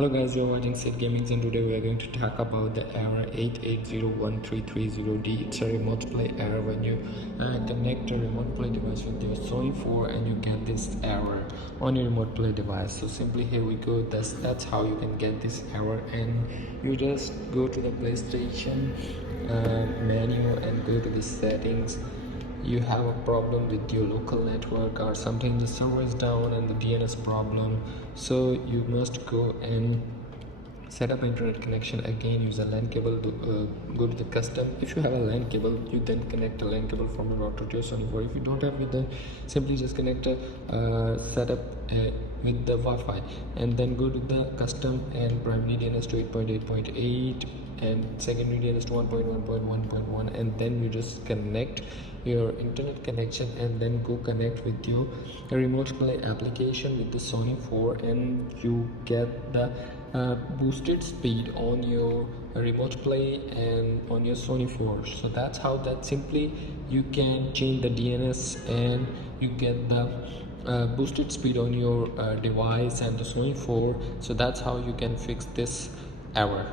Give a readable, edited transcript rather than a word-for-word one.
Hello guys, you're watching Sid Gaming, and today we are going to talk about the error 88013330D. It's a remote play error when you connect a remote play device with your Sony 4 and you get this error on your remote play device. So simply here we go, that's how you can get this error, and you just go to the PlayStation menu and go to the settings. You have a problem with your local network or something, the server is down and the DNS problem, so you must go and set up internet connection. Again, use a LAN cable to go to the custom. If you have a LAN cable, you then connect a LAN cable from a router to your Sony 4. If you don't have it, then simply just connect a setup with the Wi-Fi, and then go to the custom and primary DNS to 8.8.8 and secondary DNS to 1.1.1.1, and then you just connect your internet connection and then go connect with your remote play application with the Sony 4, and you get the boosted speed on your remote play and on your Sony 4. So that's how that simply you can change the DNS and you get the boosted speed on your device and the Sony 4. So that's how you can fix this error.